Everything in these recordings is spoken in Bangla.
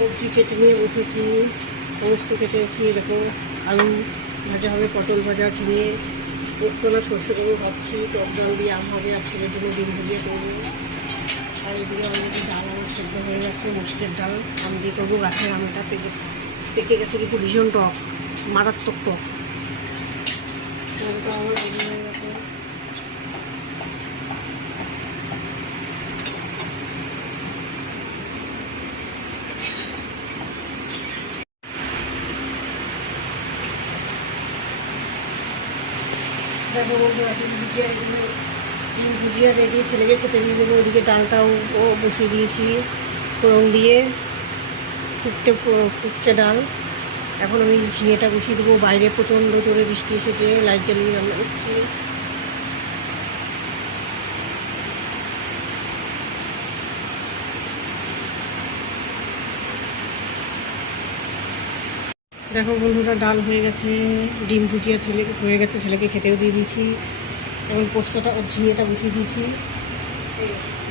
সবজি কেটে নিয়ে বসেছি, সমস্ত কেটেছি। দেখো আলু ভাজা হবে, পটল ভাজা, ঝিঙে পোস্ত না সর্ষে করবো ভাবছি, টক ডাল দিয়ে আম হবে, আর ছেলের জন্য ডিম ভুজিয়া করবো। আর এদিকে অলরেডি ডাল আমার সেদ্ধ হয়ে গেছে, মসুরের ডাল আম দিয়ে করবো। গাছের আমটা পেকে গেছে, কিন্তু ভীষণ টক, মারাত্মক টক। ওটা আমার রেডি হয়ে গেছে। দেখো বন্ধু, ডিম ভুজিয়া রেডি, ছেলেকে খেতে দিয়ে দেবো। ওইদিকে ডালটাও বসিয়ে দিয়েছি ফোড়ন দিয়ে, ফুটছে ডাল। এখন আমি ঝিঙেটা বসিয়ে দেবো। বাইরে প্রচণ্ড জোরে বৃষ্টি এসেছে, লাইট জ্বালিয়ে রান্না করছি। দেখো বন্ধুরা, ডাল হয়ে গেছে, ডিম ভুজিয়া হয়ে গেছে, ছেলেকে খেতেও দিয়ে দিয়েছি। এখন পোস্তটা ঝিঙেটা বসিয়ে দিয়েছি।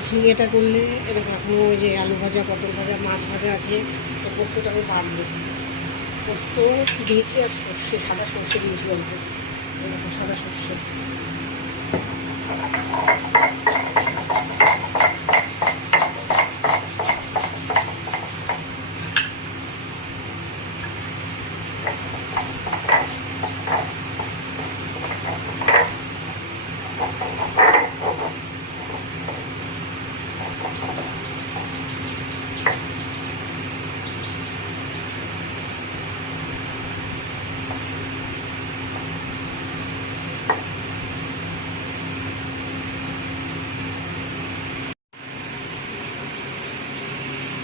ঝিঙেটা করলে এরকম এখনও ওই যে আলু ভাজা, পটল ভাজা, মাছ ভাজা আছে, এই পোস্তটাকে বাড়বে। পোস্ত দিয়েছি আর সর্ষে, সাদা সর্ষে দিয়েছি অল্প, এরকম সাদা সর্ষে।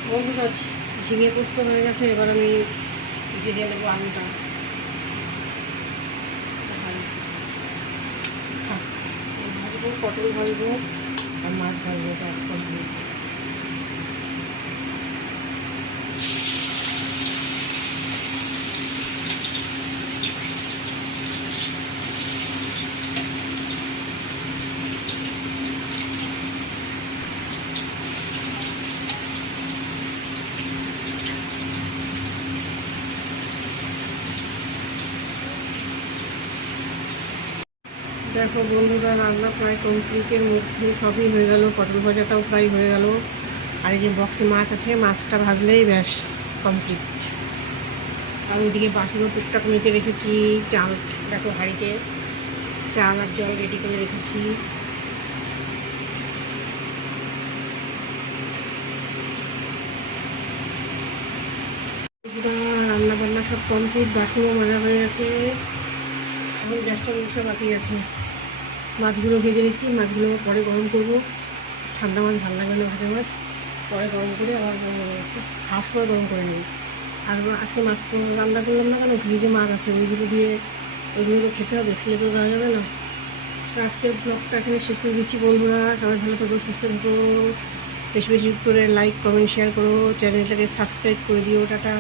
বন্ধুরা, ঝিঙে পোস্ত হয়ে গেছে, এবার আমি ভেজে নেবো আলুটা। ভাজবো, পটল ভাজবো আর মাছ ভাজবো, কাজ কমপ্লিট। দেখো বন্ধুরা, রান্না প্রায় কমপ্লিটের মধ্যে, সবই হয়ে গেল, পটল ভাজাটাও প্রায় হয়ে গেল। আর এই যে বক্সে মাছ আছে, মাছটা ভাজলেই ব্যাস কমপ্লিট। আর ওইদিকে বাসনও টুকটাক মেজে রেখেছি। চাল দেখো, হাঁড়িতে চাল আর জল রেডি করে রেখেছি। রান্না বান্না সব কমপ্লিট, বাসনও মাজা হয়ে গেছে। এখন গ্যাসটা বসা বাকি আছে। মাছগুলো ভেজে রেখেছি, মাছগুলো পরে গরম করবো। ঠান্ডা মাছ ভালো লাগে না, ভাজা মাছ পরে গরম করে আবার খাওয়ার সময় গরম করে নেব। আর আজকে মাছ রান্না করলাম না কেন, ফ্রিজে মাছ আছে, ওইগুলো দিয়ে ওইগুলো খেতে হবে, খেলে তো করা যাবে না। আজকের ব্লগটা এখানে শেষ করে দিচ্ছি বন্ধুরা। সবাই ভালো থাকো, সুস্থ থাকো, বেশি বেশি করে লাইক, কমেন্ট, শেয়ার করো, চ্যানেলটাকে সাবস্ক্রাইব করে দিও। টাটা।